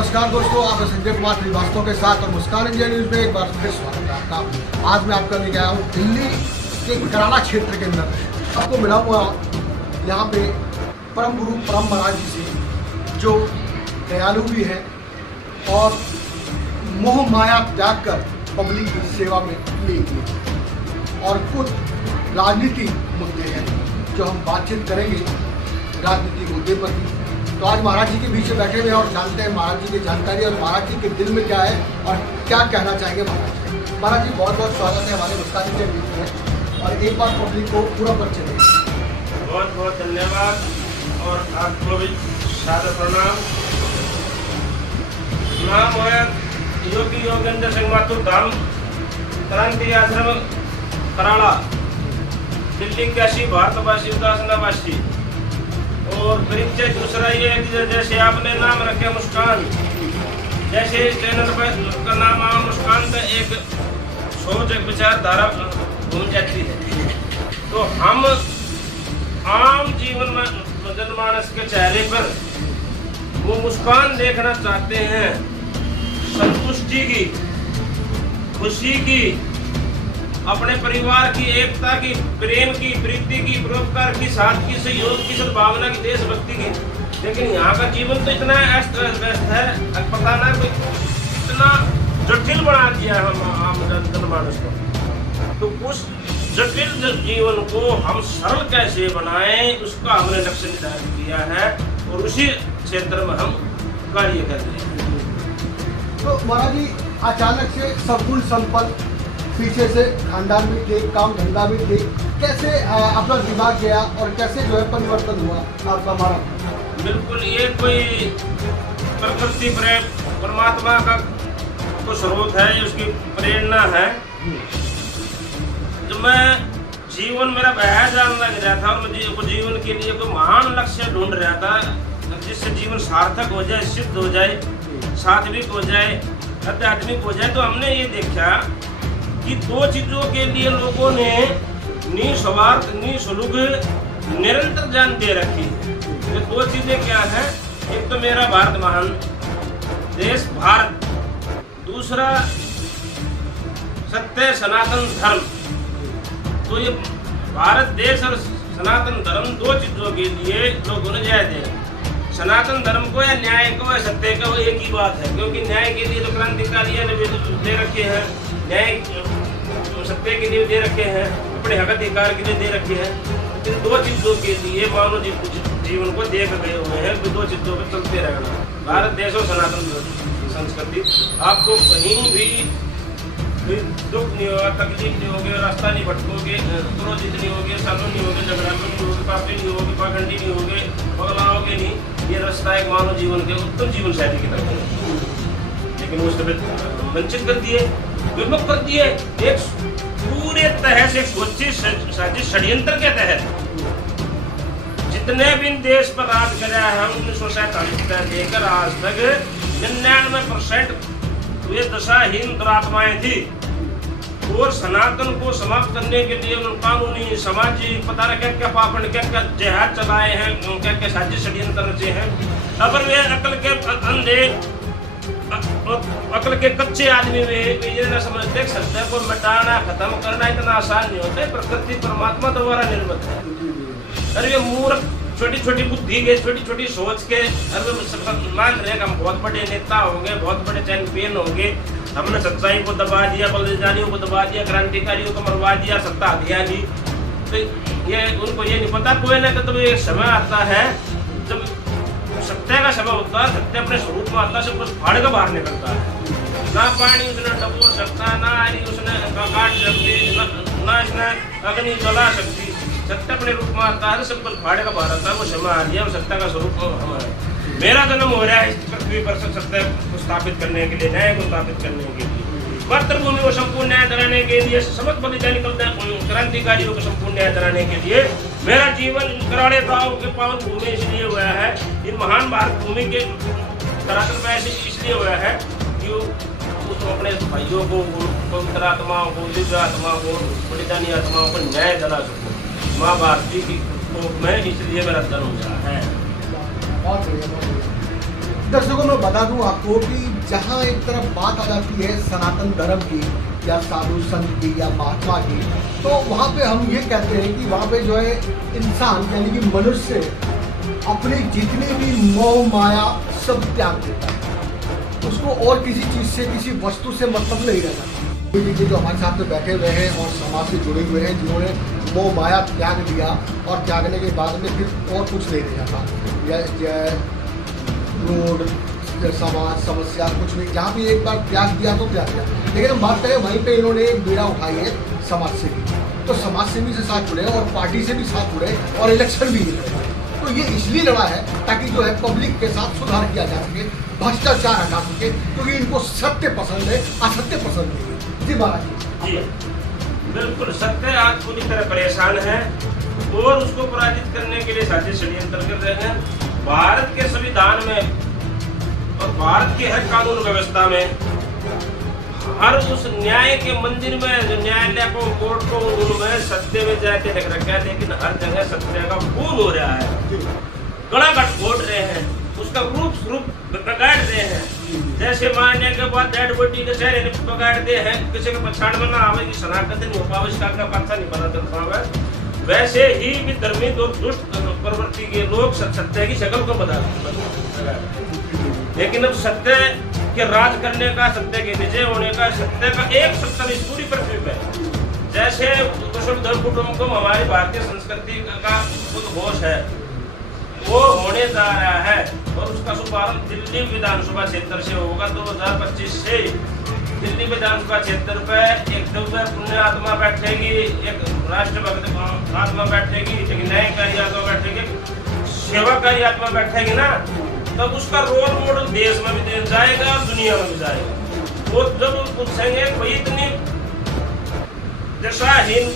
नमस्कार दोस्तों, आप संजय कुमार श्रीवास्तव के साथ और मुस्कान इंडिया न्यूज़ में एक बार फिर स्वागत है आपका। आज मैं आपका लेके आया हूँ दिल्ली के कराला क्षेत्र के अंदर। आपको मिला हुआ यहाँ पे परम गुरु परम महाराज जी से, जो दयालु भी है और मोह माया त्याग कर पब्लिक की सेवा में लेंगे। और कुछ राजनीति मुद्दे हैं जो हम बातचीत करेंगे राजनीतिक मुद्दे पर भी। तो आज महाराज जी के बीच में बैठे हुए और जानते हैं महाराज जी की जानकारी और महाराज जी के दिल में क्या है और क्या कहना चाहेंगे महाराज। महाराज जी बहुत बहुत स्वागत है हमारे मुस्कान इंडिया न्यूज़ में, और एक बार पब्लिक को पूरा परिचय दें। बहुत बहुत धन्यवाद और आपको भी सादर प्रणाम। नाम है योगी योगेंद्र सिंह माथुर धाम, क्रांति आश्रम कराला, दिल्ली कैसी भारतवासी उदासनावासी। और परिचय दूसरा ये है कि जैसे आपने नाम रखे मुस्कान, जैसे इस चैनल पर का नाम आया मुस्कान, तो एक सोच एक विचारधारा घूम जाती है। तो हम आम जीवन में जनमानस के चेहरे पर वो मुस्कान देखना चाहते हैं, संतुष्टि की, खुशी की, अपने परिवार की एकता की, प्रेम की, प्रीति की, परोपकार की, साथ की, सहयोग की, सद्भावना की, देशभक्ति की। लेकिन यहाँ का जीवन तो इतना अस्त व्यस्त है, पता ना कोई इतना जटिल बना दिया है हम आम जनमानस को। तो उस जटिल जीवन को हम सरल कैसे बनाएं, उसका हमने लक्ष्य निर्धारित किया है और उसी क्षेत्र में हम कार्य कर रहे हैं। तो महाराज जी अचानक से सद्गुण संपन्न, पीछे से खानदान भी थे, काम धंधा भी थे, कैसे अपना दिमाग गया और कैसे जो है परिवर्तन हुआ आपका महाराज? बिल्कुल, ये कोई प्रकृति प्रेम परमात्मा का तो स्रोत है, उसकी प्रेरणा है। जब मैं जीवन मेरा बह जाने लग रहा था और मैं जीवन के लिए कोई महान लक्ष्य ढूंढ रहा था, जिससे जीवन सार्थक हो जाए, सिद्ध हो जाए, सात्विक हो जाए, आध्यात्मिक हो जाए, तो हमने ये देखा कि दो चीजों के लिए लोगों ने निस्वार्थ निःशुल्क निरंतर जान दे रखी है। ये दो चीजें क्या है? एक तो मेरा भारत महान देश भारत, दूसरा सत्य सनातन धर्म। तो ये भारत देश और सनातन धर्म दो चीजों के लिए लोगों ने जय दे। सनातन धर्म को या न्याय को या सत्य को एक ही बात है, क्योंकि न्याय के लिए तो क्रांतिकारियों ने दे रखे हैं, न्याय सत्य के लिए दे रखे हैं, अपने हक अधिकार के लिए दे रखे हैं। इन दो चीजों के लिए मानव जीवन को देख गए हुए हैं कि दो चीजों पर चलते रहना, भारत देश और सनातन संस्कृति। आपको कहीं भी दुख नहीं होगा, तकलीफ नहीं होगी, रास्ता नहीं भटकोगे, क्रोधित नहीं होगे, सालों नहीं होगे, झगड़ा नहीं होगे, पापी नहीं होगे, पाखंडी नहीं होगे, बगलाओगे नहीं। ये रास्ता एक मानव जीवन के उत्तम जीवन शैली की तरफ है, लेकिन उस तरह वंचित कर दिए, विमुख कर दिए, एक पूरे तरह से सोची साजिश षड्यंत्र के तहत जितने भी देश पर राज कराया है 1947 से लेकर आज तक 99% वे दशाहीन दुरात्माएं थी। और सनातन को समाप्त करने के लिए उन्होंने कानूनी, सामाजिक, पता न क्या क्या पाखंड, क्या क्या जिहाद चलाए हैं, क्या क्या साजिश षड्यंत्र रचे हैं। अगर वे अकल के अंधे, अकल के कच्चे आदमी में ये न समझ देख सकते हैं, को मिटाना, खत्म करना इतना आसान नहीं होता है। प्रकृति परमात्मा द्वारा निर्मित है। अरे ये मूर्ख छोटी छोटी बुद्धि के, छोटी छोटी सोच के मान रहे हम बहुत बड़े नेता होंगे, बहुत बड़े चैंपियन होंगे, हमने सच्चाई को दबा दिया, बलिदानियों को दबा दिया, क्रांतिकारियों को मरवा दिया, सत्ता दिया नहीं। तो ये उनको ये नहीं पता कोई ना तो एक समय आता है जब सत्य का समय होता है, सत्य अपने स्वरूप में आता है, सब कुछ फाड़ के बाहर निकलता है। ना पानी उसने डबोर सकता, ना आरी उसने काट सकती, ना इसने अग्नि जला सकती। सत्य अपने रूप में आता है, सब कुछ फाड़ का बाहर आता है। वो समय आ रहा है, सत्य का स्वरूप हमारा मेरा जन्म हो रहा है इस पृथ्वी पर सत्य को स्थापित करने के लिए, न्याय को स्थापित करने के लिए, मातृभूमि को संपूर्ण न्याय दिलाने के लिए, समस्त बलिदानी क्रांतिकारियों को संपूर्ण न्याय दिलाने के लिए मेरा जीवन कराड़े गाँव के पावन भूमि इसलिए हुआ है, इन महान भारत भूमि के धरातल पर इसलिए हुआ है कि उसको अपने भाइयों को, पवित्र आत्माओं को, दिव्य आत्माओं को, बलिदानी आत्माओं को न्याय दिला सकूँ। माँ भारती की कोख में इसलिए मेरा जन्म हुआ है। बहुत बढ़िया, बहुत बढ़िया। दर्शकों मैं बता दूं आपको कि जहां एक तरफ बात आ जाती है सनातन धर्म की या साधु संत की या महात्मा की, तो वहाँ पे हम ये कहते हैं कि वहाँ पे जो है इंसान यानी कि मनुष्य अपनी जितनी भी मोह माया सब त्याग देता है, उसको और किसी चीज़ से किसी वस्तु से मतलब नहीं रहता। जी जो हमारे साथ में बैठे हुए हैं और समाज से जुड़े हुए हैं, जिन्होंने मोह माया त्याग दिया और त्यागने के बाद में फिर और कुछ नहीं रह जाता, या रोड समाज समस्या कुछ नहीं, जहाँ भी एक बार त्याग दिया तो त्याग दिया। लेकिन हम बात करें वहीं पे इन्होंने एक बीड़ा उठाई है समाज सेवी, तो समाज सेवी से साथ जुड़े और पार्टी से भी साथ जुड़े और इलेक्शन भी जीते। तो ये इसलिए लड़ा है ताकि जो है पब्लिक के साथ सुधार किया जा सके, भ्रष्टाचार हटा सके, क्योंकि इनको सत्य पसंद है, असत्य पसंद नहीं है। जी महाराज जी, बिल्कुल सत्य आज पूरी तरह परेशान है और उसको पराजित करने के लिए साजिश षड्यंत्र कर रहे हैं। भारत के संविधान में और भारत की हर कानून व्यवस्था में हर उस न्याय के मंदिर में जो न्यायालय को कोर्ट को उनमें सत्य में जाके लिख रखा है, लेकिन हर जगह सत्य का खून हो रहा है, गला घोट रहे हैं, उसका रूप बिगाड़ रहे हैं। जैसे मारने के बाद डेड बॉडी के चेहरे बिगाड़ दे हैं, किसी के पछाड़ में ना आवे की शनाख्त नहीं हो पावे, इसका पता नहीं बना कर पावे, वैसे ही विधर्मी और दुष्ट प्रवृत्ति के लोग सत्य की शक्ल को बदल। लेकिन अब सत्य के राज करने का, सत्य के विजय होने का, सत्य का एक सत्य इस पूरी पृथ्वी पे जैसे वसुधैव कुटुंबकम हमारी भारतीय संस्कृति का उद्घोष है वो होने जा रहा है और उसका शुभारंभ दिल्ली विधानसभा क्षेत्र से होगा। 2025 से दिल्ली विधानसभा क्षेत्र पे एक दिव्य पुण्य आत्मा बैठेगी, एक राष्ट्रभक्त आत्मा बैठेगी, एक न्यायकारी आत्मा बैठेगी, सेवाकारी आत्मा बैठेगी ना, तब उसका रोल मॉडल देश में भी जाएगा और दुनिया में भी जाएगा। वो जब पूछेंगे कोई इतनी दिशाहीन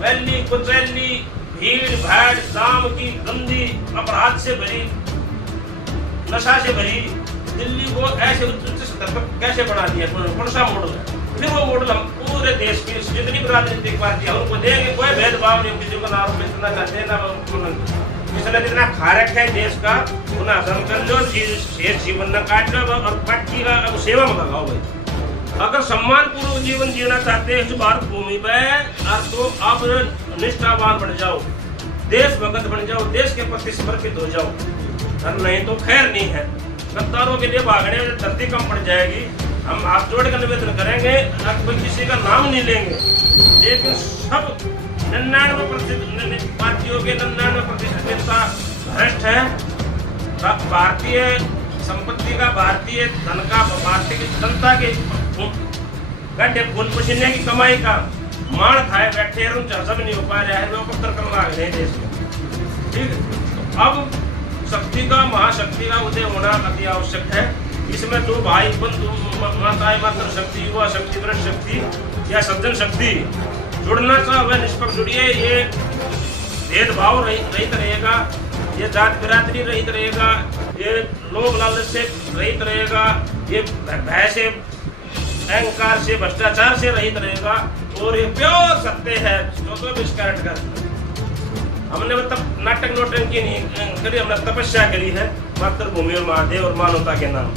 वैली कुचैली भीड़ भाड़ दाम की गंदी अपराध से भरी नशा से भरी दिल्ली को ऐसे उच्च स्तर पर कैसे बना दिया, कौन सा मॉडल है? फिर वो मॉडल हम पूरे देश की जितनी भी राजनीतिक पार्टियां उनको देंगे, कोई भेदभाव नहीं, किसी को नाम इतना चाहते हैं ना इसने जितना खा रखा है देश का उन्हें हजम कर लो, जीवन न काट लो और पार्टी का सेवा में लगाओ भाई। अगर सम्मान पूर्वक जीवन जीना चाहते हैं इस भारत भूमि पे तो आप निष्ठावान बन जाओ, देशभक्त बन जाओ, देश के प्रति समर्पित हो जाओ, और नहीं तो खैर नहीं है। गद्दारों के लिए भागने में धरती कम पड़ जाएगी। हम हाथ जोड़ कर निवेदन करेंगे, कोई किसी का नाम नहीं लेंगे, लेकिन सब 99% पार्टियों के 99% नेता भ्रष्ट है। भारतीय संपत्ति का, भारतीय धन का, भारतीय जनता के गड्ढे खून पसीने की कमाई का माण खाए बैठे हैं, उनसे हजम नहीं हो पा रहा है, लोग पत्थर कर रहे हैं देश में। ठीक है, अब शक्ति का, महाशक्ति का उदय होना अति आवश्यक है। इसमें दो भाई बंधु माताएं, मातृ शक्ति, युवा शक्ति, वृक्ष शक्ति या सज्जन शक्ति जुड़ना चाहे निष्पक्ष जुड़िए। ये भेदभाव रहित रहेगा, ये जात बिरादरी रहित रहेगा, ये लोग लालच से रहित रहेगा, ये भय से, अहंकार से, भ्रष्टाचार से रहित रहेगा और ये प्योर सत्य है। 24 कैरेट का हमने मतलब नाटक नोटंकी नहीं करी, हमने तपस्या करी है मातृभूमि और महादेव और मानवता के नाम।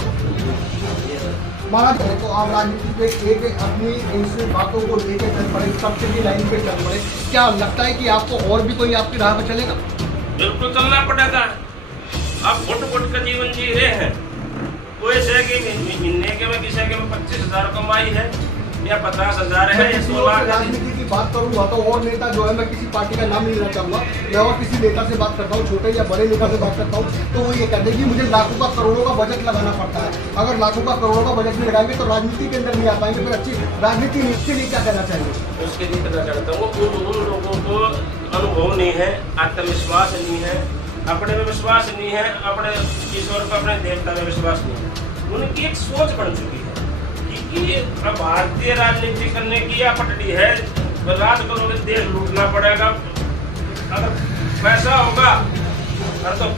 महाराज तो आप राजनीति पे एक अपनी इस बातों को लेकर चल पड़े, सबसे भी लाइन पे चल पड़े, क्या लगता है कि आपको और भी कोई आपकी राह पे चलेगा? बिल्कुल चलना पड़ेगा। आप घुट का जीवन जी रहे हैं, कोई से कि महीने के में किसी के में 25,000 कमाई है या 50,000 है या 16,000। राजनीति की बात करूंगा तो और नेता जो है, मैं किसी पार्टी का नाम नहीं लेना चाहूंगा, मैं और किसी नेता से बात करता हूँ, छोटे या बड़े नेता से बात करता हूँ, तो वो ये कहते हैं कि मुझे लाखों का करोड़ों का बजट लगाना पड़ता है। अगर लाखों का करोड़ों का बजट नहीं लगाएंगे तो राजनीति के अंदर नहीं आ पाएंगे, फिर अच्छी राजनीति नहीं। इसके लिए क्या कहना चाहिए? उसके लिए कहना चाहता हूँ उन लोगों को अनुभव नहीं है, आत्मविश्वास नहीं है, अपने में विश्वास नहीं है, अपने ईश्वर को, अपने देवता में विश्वास नहीं है। उनकी एक सोच बन चुकी है कि भारतीय राजनीति करने की या पटड़ी है, राज करोगे देश लूटना पड़ेगा। अगर पैसा होगा तो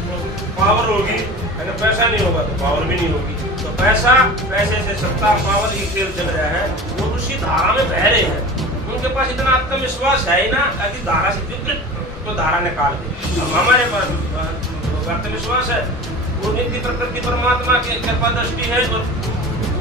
पावर होगी, अगर पैसा नहीं होगा तो पावर भी नहीं होगी। तो पैसा, पैसे से सत्ता, पावर ये खेल चल रहा है, वो उसी धारा में बह रहे हैं। उनके पास इतना आत्मविश्वास है ही ना कि धारा से विपरीत तो धारा निकाल दे। हमारे पास आत्मविश्वास है, वो नित्य प्रकृति परमात्मा की कृपा दृष्टि है और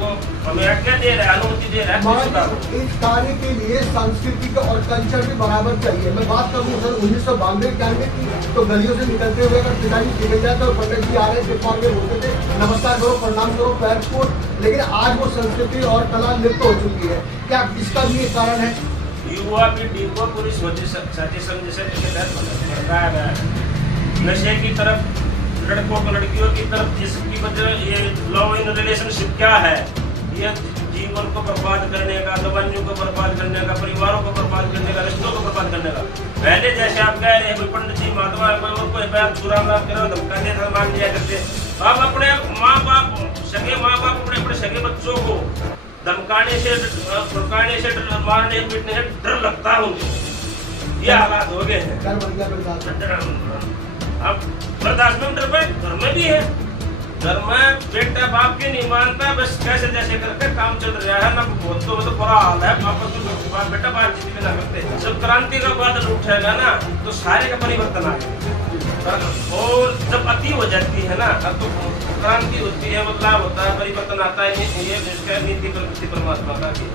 वो हमें आज्ञा दे रहा है, अनुमति दे रहा है। महाराज इस कार्य के लिए सांस्कृतिक और कल्चर भी बराबर चाहिए। मैं बात करूँ सर 1992 की, तो गलियों से निकलते हुए अगर पिताजी निकल जाते और पंडित जी आ रहे थे पार में बोलते थे नमस्कार करो, प्रणाम करो, पैर छूओ, लेकिन आज वो संस्कृति और कला लिप्त हो चुकी है। क्या इसका भी एक कारण है? युवा पीढ़ी को पूरी सोची समझ से भटकाया गया है नशे की तरफ, लड़कों को लड़कियों की तरफ, जिसकी वजह ये लव इन रिलेशनशिप क्या है, ये जीवन को बर्बाद करने का, दवाइयों को बर्बाद करने का, परिवारों को बर्बाद करने का, रिश्तों को बर्बाद करने का। पहले जैसे आप कह रहे हैं कोई पंडित जी महात्मा कोई बात बुरा ना करो, धमकाने का मान लिया करते। आप अपने माँ बाप अपने अपने सगे बच्चों को धमकाने से, फुड़काने से, मारने पीटने से डर लगता है उनको। ये हालात हो गए हैं। अब बर्दाश्त में डर पे घर में भी है, घर में बेटा बाप के नहीं मानता, बस कैसे जैसे करके काम चल रहा है ना। बहुत तो मतलब बुरा हाल है, आपस में बाप बेटा बातचीत भी ना करते। जब क्रांति का बादल उठेगा ना तो सारे का परिवर्तन आएगा, और जब अति हो जाती है ना तो क्रांति होती है, बदलाव होता है, परिवर्तन आता है। ये इसका नीति प्रकृति परमात्मा का भी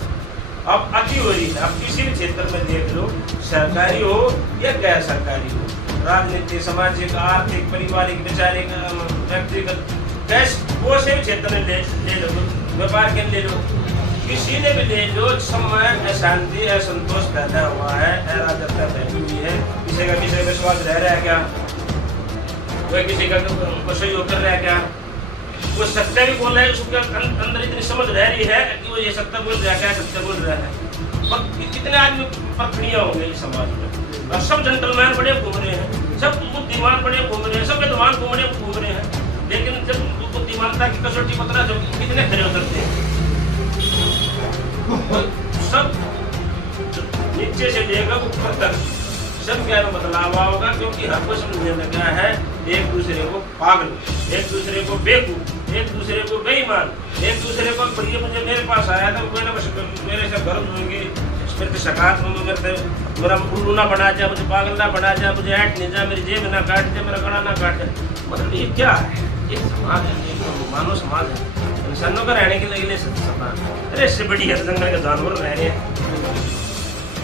अब अति हो रही है। अब किसी भी क्षेत्र में देख लो, सरकारी हो या गैर सरकारी हो, राजनीतिक, सामाजिक, आर्थिक, पारिवारिक, वैचारिक, व्यक्तिगत, वो से क्षेत्र में ले लो, व्यापार के ले लो, किसी ने भी ले लो, समय अशांति, असंतोष पैदा हुआ है, अराजकता फैली हुई है। किसी का विश्वास रह रहा है क्या? कोई किसी का सहयोग कर रहा है क्या? वो सत्य भी बोल रहा है, उसके अंदर इतनी समझ रह रही है कि वो ये सत्य बोल रहा है, क्या सत्य बोल रहा है। कितने आदमी प्रक्रिया होंगे इस समाज में, और सब जेंटलमैन बड़े घूम रहे हैं, सब बुद्धिमान बड़े घूम रहे हैं, सब विद्वान घूम रहे हैं, लेकिन जब बुद्धिमानता की कसौटी पत्र जो कितने खड़े उतरते हैं, सब नीचे से लेकर ऊपर तक सब क्या बदलाव होगा, क्योंकि हर कोई समझने लगा है एक दूसरे को पागल, एक दूसरे को बेवकूफ, एक दूसरे को बेईमान, एक दूसरे को बढ़िया। मुझे मेरे पास आया था कोई ना मेरे से गर्व होंगे, मेरे सकात मेरा उल्लू ना बना जाए, मुझे पागल ना बना जाए, मुझे ऐट नहीं जाए, मेरी जेब ना काट जाए, मेरा गला ना काट जाए। मतलब ये क्या है? ये समाज है, ये मानव समाज है, इंसानों का रहने के लिए समाज। अरे इससे बड़ी है जंगल के जानवर रह रहे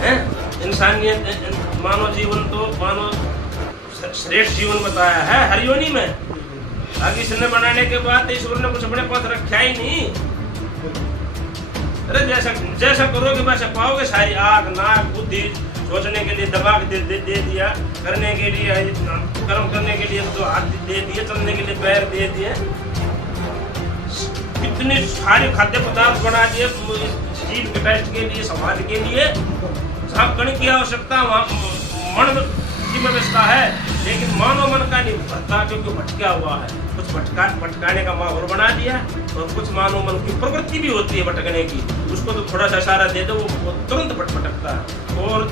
हैं। इंसानियत, मानव जीवन तो मानव श्रेष्ठ जीवन बताया है हरियोनी में। आगे इसने बनाने के बाद ईश्वर ने कुछ अपने पास रखा ही नहीं। अरे जैसा करोगे वैसा पाओगे। सारी आग, नाक, बुद्धि, सोचने के लिए दिमाग दे दिया, करने के लिए कर्म करने के लिए तो हाथ दे दिए, चलने के लिए पैर दे दिए, कितने सारे खाद्य पदार्थ बना दिए जीव के टेस्ट के लिए, समाज के लिए। सब कण की आवश्यकता मन की व्यवस्था है, लेकिन मानव मन का नहीं भरता, क्योंकि भटका हुआ है। कुछ भटकाने का माहौल बना दिया, और कुछ मानव मन की प्रवृत्ति भी होती है भटकने की। उसको तो थोड़ा सा इशारा दे दो वो तुरंत भटकता है। और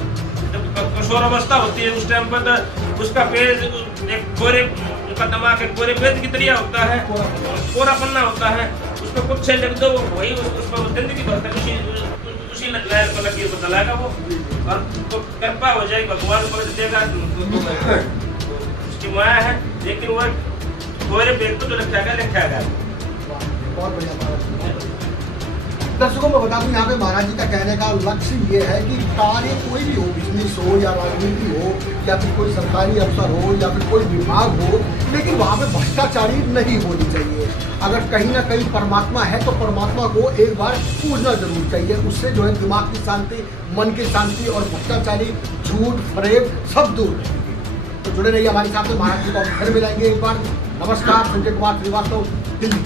जब किशोर अवस्था होती है उस टाइम पर उसका पेज एक कोरे, उनका दिमाग एक कोरे पेज की तरह होता है, कोरा पन्ना होता है, उसको कुछ से लिख दो वही उसमें जिंदगी भर तक उसी लकीर को चलाएगा वो, और तो कृपा हो जाएगी, भगवान को देगा, उसकी माया है। लेकिन वो कोरे पेज को जो लिखा गया। बहुत बढ़िया। दर्शकों को बता दूं, यहाँ पे महाराज जी का कहने का लक्ष्य ये है कि कार्य कोई भी हो, बिजनेस हो या राजनीति हो या फिर कोई सरकारी अफसर हो या फिर कोई विभाग हो, लेकिन वहाँ पे भ्रष्टाचारी नहीं होनी चाहिए। अगर कहीं ना कहीं परमात्मा है तो परमात्मा को एक बार पूछना जरूर चाहिए। उससे जो है दिमाग की शांति, मन की शांति और भ्रष्टाचारी, झूठ, फरेब सब दूर रहेंगे। तो जुड़े रहिए हमारे साथ में। महाराज जी को हम फिर मिलाएंगे एक बार। नमस्कार, संजय कुमार श्रीवास्तव, दिल्ली।